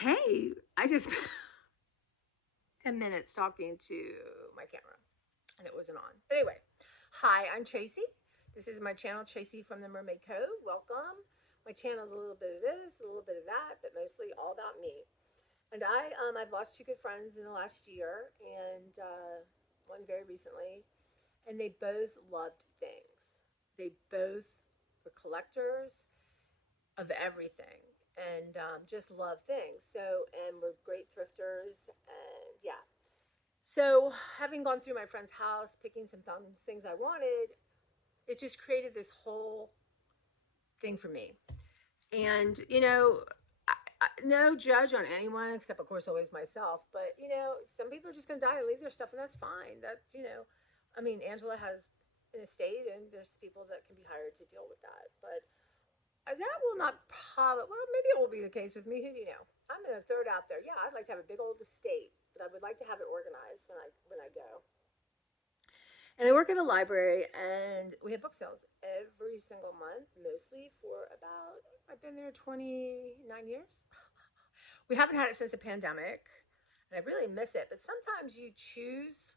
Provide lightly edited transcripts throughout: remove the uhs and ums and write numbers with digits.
Hey, I just 10 minutes talking to my camera and it wasn't on. But anyway, hi, I'm Tracy. This is my channel, Tracy from the Mermaid Cove. Welcome. My channel is a little bit of this, a little bit of that, but mostly all about me. And I've lost two good friends in the last year, and one very recently, and they both loved things. They both were collectors of everything and just love things. So, and we're great thrifters, and yeah. So, having gone through my friend's house, picking some things I wanted, it just created this whole thing for me. And, no judge on anyone except, of course, always myself. But, some people are just going to die and leave their stuff, and that's fine. I mean, Angela has an estate, and there's people that can be hired to deal with that. But that will not probably, well, maybe it will be the case with me. Who do you know? I'm going to throw it out there. Yeah, I'd like to have a big old estate, but I would like to have it organized when I go. And I work at a library, and we have book sales every single month, mostly for about, I've been there 29 years. We haven't had it since the pandemic, and I really miss it. But sometimes you choose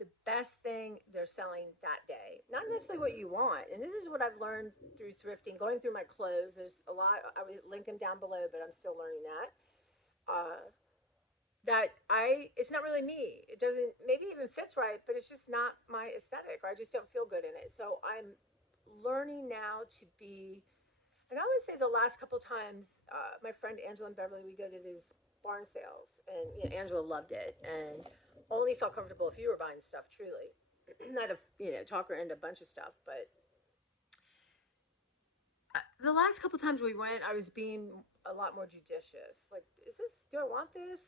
the best thing they're selling that day, not necessarily what you want. And this is what I've learned through thrifting, going through my clothes. There's a lot, I would link them down below, but I'm still learning that. Uh, it's not really me. It doesn't, maybe even fits right, but it's just not my aesthetic, or I just don't feel good in it. So I'm learning now to be, and I would say the last couple times, my friend Angela and Beverly, we go to these barn sales, and Angela loved it, and only felt comfortable if you were buying stuff truly, not if talk her into a bunch of stuff. But the last couple times we went, I was being a lot more judicious. Like, do I want this?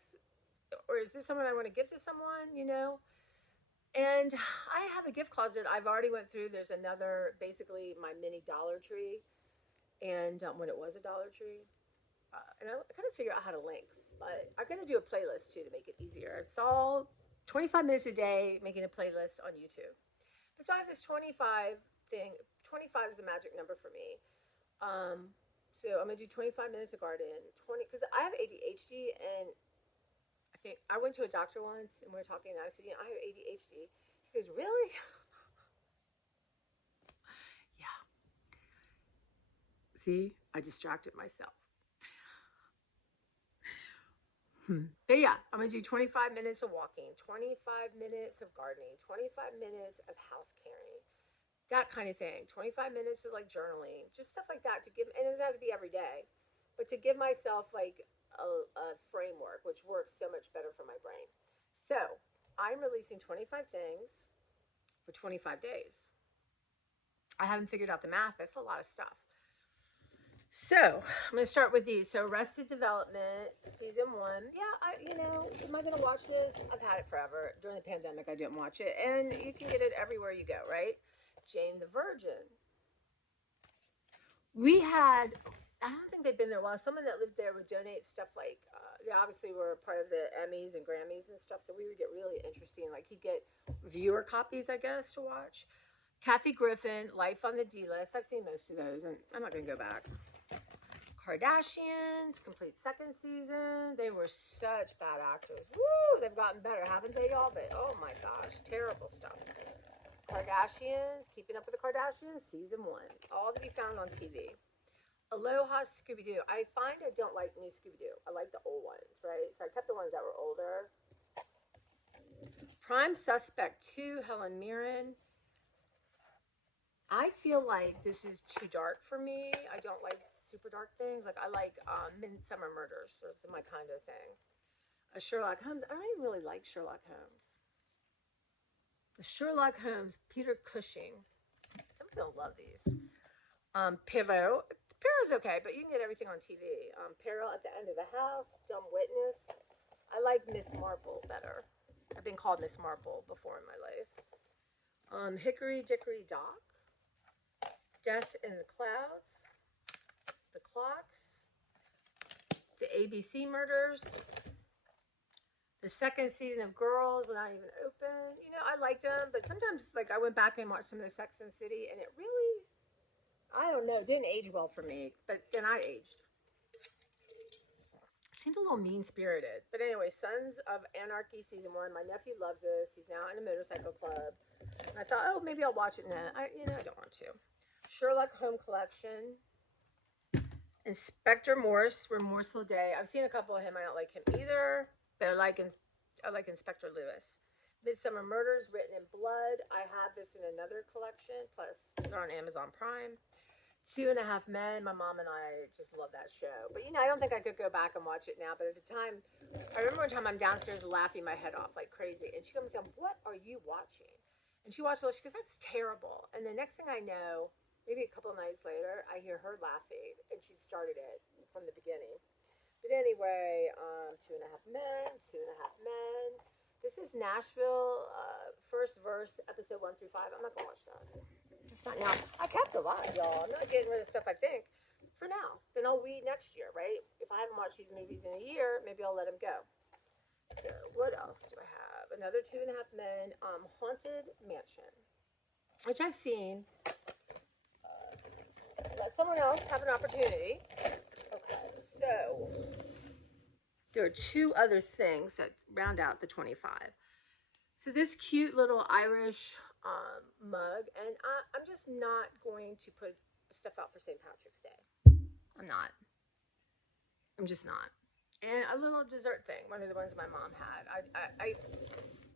Or is this someone I want to give to someone? And I have a gift closet I've already went through. There's another, basically my mini Dollar Tree, and when it was a Dollar Tree, and I kind of figure out how to link, but I'm going to do a playlist too to make it easier. It's all 25 minutes a day making a playlist on YouTube. So I have this 25 thing. 25 is the magic number for me. So I'm gonna do 25 minutes of garden. 20, because I have ADHD, and I think I went to a doctor once, and we were talking, and I said, I have ADHD. He goes, really? Yeah. See, I distracted myself. So yeah, I'm gonna do 25 minutes of walking, 25 minutes of gardening, 25 minutes of house caring, that kind of thing. 25 minutes of like journaling, just stuff like that to give, and it doesn't have to be every day, but to give myself like a framework, which works so much better for my brain. So I'm releasing 25 things for 25 days. I haven't figured out the math. That's a lot of stuff. So I'm going to start with these. So Arrested Development, season 1. Yeah, am I going to watch this? I've had it forever. During the pandemic, I didn't watch it. And you can get it everywhere you go, right? Jane the Virgin. I don't think they've been there a while. Someone that lived there would donate stuff like, they obviously were part of the Emmys and Grammys and stuff. So we would get really interesting. Like he'd get viewer copies, I guess, to watch. Kathy Griffin, Life on the D List. I've seen most of those, and I'm not going to go back. Kardashians, complete second season. They were such bad actors. Woo! They've gotten better, haven't they, y'all? But oh my gosh, terrible stuff. Kardashians, Keeping Up with the Kardashians, season 1. All to be found on TV. Aloha Scooby-Doo. I find I don't like new Scooby-Doo. I like the old ones, right? So I kept the ones that were older. Prime Suspect 2, Helen Mirren. I feel like this is too dark for me. I don't like super dark things. Like I like Midsummer Murders. That's my kind of thing. Sherlock Holmes. I don't even really like Sherlock Holmes. Sherlock Holmes, Peter Cushing. Some people love these. Perrault. Perrault's okay, but you can get everything on TV. Perrault at the End of the House, Dumb Witness. I like Miss Marple better. I've been called Miss Marple before in my life. Hickory Dickory Dock. Death in the Clouds. The Clocks. The ABC Murders. The second season of Girls are not even open. I liked them, but sometimes like I went back and watched some of the Sex and the City, and it really, I don't know, didn't age well for me. But then I aged. seemed a little mean-spirited. But anyway, Sons of Anarchy season 1. My nephew loves this. He's now in a motorcycle club. And I thought, oh, maybe I'll watch it now. I don't want to. Sherlock Holmes collection. Inspector Morse, Remorseful Day. I've seen a couple of him. I don't like him either, but I like Inspector Lewis. Midsummer Murders, Written in Blood. I have this in another collection. Plus, they're on Amazon Prime. 2.5 Men. My mom and I just love that show. But I don't think I could go back and watch it now. But at the time, I remember one time I'm downstairs laughing my head off like crazy. And she comes down, what are you watching? And she watched it. She goes, that's terrible. And the next thing I know, maybe a couple of nights later, I hear her laughing. And she started it from the beginning. But anyway, 2.5 Men, 2.5 Men. This is Nashville, First Verse, episode 1 through 5. I'm not going to watch that. Just not now. I kept a lot, y'all. I'm not getting rid of stuff, I think, for now. Then I'll read next year, right? If I haven't watched these movies in a year, maybe I'll let them go. So, what else do I have? Another 2.5 Men, Haunted Mansion, which I've seen. Let someone else have an opportunity. Okay, so there are 2 other things that round out the 25. So this cute little Irish mug, and I'm just not going to put stuff out for St. Patrick's Day. I'm not. I'm just not. And a little dessert thing, one of the ones my mom had.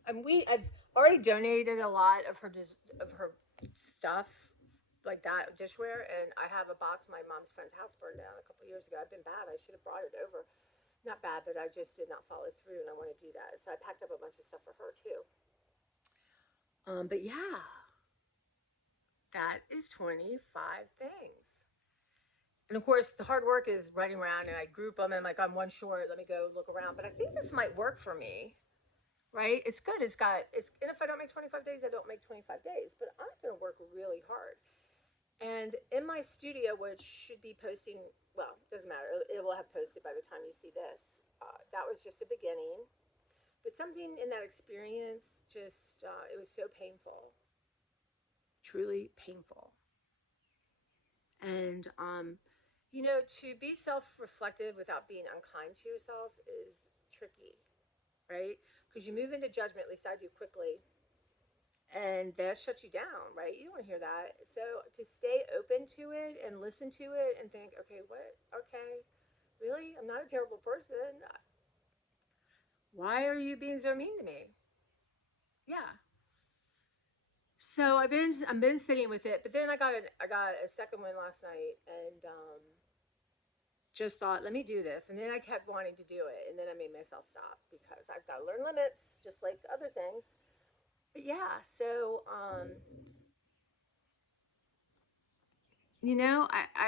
I've already donated a lot of her stuff, like that dishware, and I have a box my mom's friend's house burned down a couple years ago. I've been bad. I should have brought it over. Not bad, but I just did not follow through, and I want to do that. So I packed up a bunch of stuff for her too. But yeah, that is 25 things. And of course, the hard work is running around, and I group them, and like I'm one short. Let me go look around. But I think this might work for me, right? It's good. And if I don't make 25 days, I don't make 25 days. But I'm going to work really hard. And in my studio, which should be posting, well, it doesn't matter. It will have posted by the time you see this. That was just a beginning. But something in that experience just, it was so painful. Truly painful. And, to be self-reflective without being unkind to yourself is tricky, right? Because you move into judgment, at least I do quickly. And that shuts you down, right? You don't want to hear that. So to stay open to it and listen to it and think, okay, what? Okay, really? I'm not a terrible person. Why are you being so mean to me? Yeah. So I've been sitting with it, but then I got a second one last night, and just thought, let me do this. And then I kept wanting to do it, and then I made myself stop because I've got to learn limits, just like other things. But yeah, so I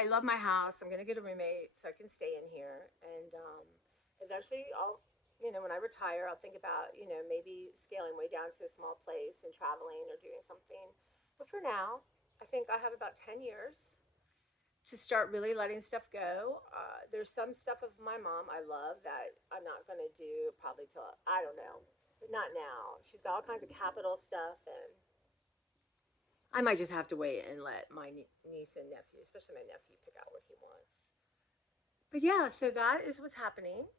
love my house. I'm gonna get a roommate so I can stay in here, and eventually when I retire, I'll think about maybe scaling way down to a small place and traveling or doing something. But for now, I think I have about 10 years to start really letting stuff go. There's some stuff of my mom I love that I'm not gonna do probably till I don't know. But not now. She's got all kinds of capital stuff, and I might just have to wait and let my niece and nephew, especially my nephew, pick out what he wants. But yeah, so that is what's happening.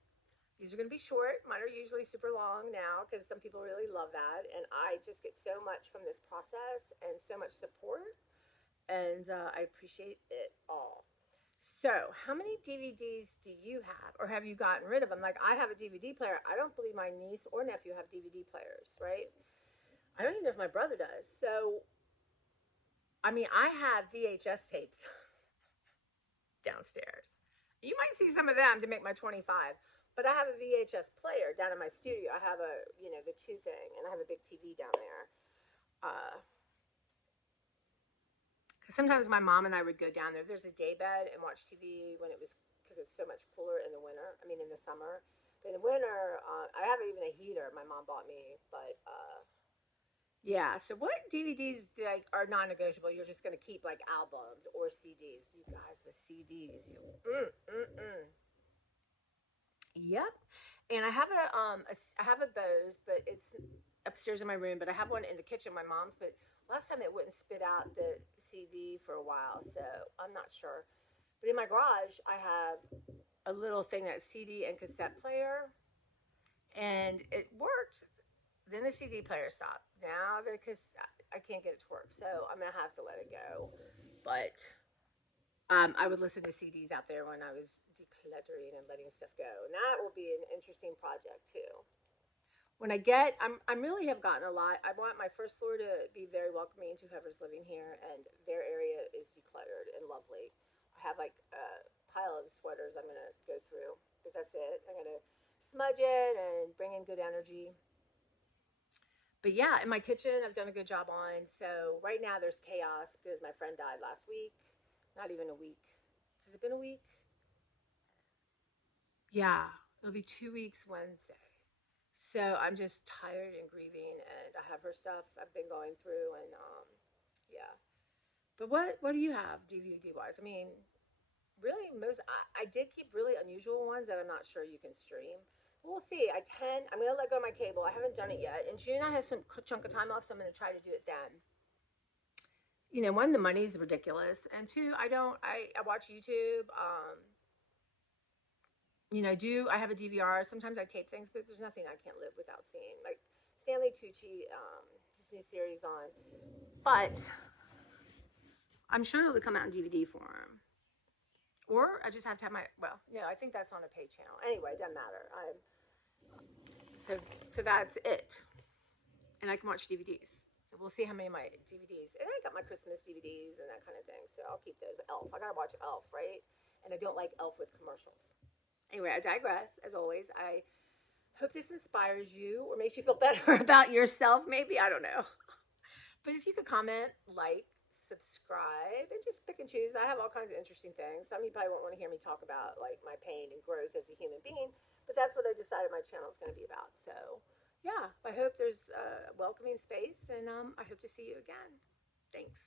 These are going to be short. Mine are usually super long now because some people really love that, and I just get so much from this process and so much support, and I appreciate it all. So, how many DVDs do you have, or have you gotten rid of them? Like, I have a DVD player. I don't believe my niece or nephew have DVD players, right? I don't even know if my brother does. So, I mean, I have VHS tapes downstairs. You might see some of them to make my 25, but I have a VHS player down in my studio. I have the 2 thing, and I have a big TV down there. Sometimes my mom and I would go down there. There's a day bed and watch TV because it's so much cooler in the winter. I mean, in the summer. But in the winter, I have even a heater my mom bought me. But yeah. So what DVDs are non-negotiable? You're just gonna keep like albums or CDs. You guys, the CDs. Yep. And I have a Bose, but it's upstairs in my room. But I have one in the kitchen, my mom's. But last time it wouldn't spit out the CD for a while, so I'm not sure. But in my garage, I have a little thing, that CD and cassette player, and it worked. Then the CD player stopped. Now because I can't get it to work, so I'm gonna have to let it go. But I would listen to CDs out there when I was decluttering and letting stuff go, and that will be an interesting project too. When I get, I'm really have gotten a lot. I want my first floor to be very welcoming to whoever's living here, and their area is decluttered and lovely. I have like a pile of sweaters I'm gonna go through, but that's it. I'm gonna smudge it and bring in good energy. But yeah, in my kitchen, I've done a good job on. So right now there's chaos because my friend died last week. Not even a week. Has it been a week? Yeah, it'll be 2 weeks Wednesday. So I'm just tired and grieving, and I have her stuff I've been going through, and yeah. But what do you have DVD wise? I mean, really, I did keep really unusual ones that I'm not sure you can stream. We'll see. I'm gonna let go of my cable. I haven't done it yet. In June, I have some chunk of time off, so I'm gonna try to do it then. One, the money's ridiculous, and two, I watch YouTube. I have a DVR. Sometimes I tape things, but there's nothing I can't live without seeing. Like Stanley Tucci, his new series on. But I'm sure it'll come out in DVD form. Or I just have to have I think that's on a pay channel. Anyway, it doesn't matter. So that's it. And I can watch DVDs. So we'll see how many of my DVDs. And I got my Christmas DVDs and that kind of thing. So I'll keep those. Elf. I gotta watch Elf, right? And I don't like Elf with commercials. Anyway, I digress. As always, I hope this inspires you or makes you feel better about yourself. Maybe, I don't know. But if you could comment, like, subscribe, and just pick and choose. I have all kinds of interesting things. Some of you probably won't want to hear me talk about like my pain and growth as a human being, but that's what I decided my channel is going to be about. So yeah, I hope there's a welcoming space, and I hope to see you again. Thanks.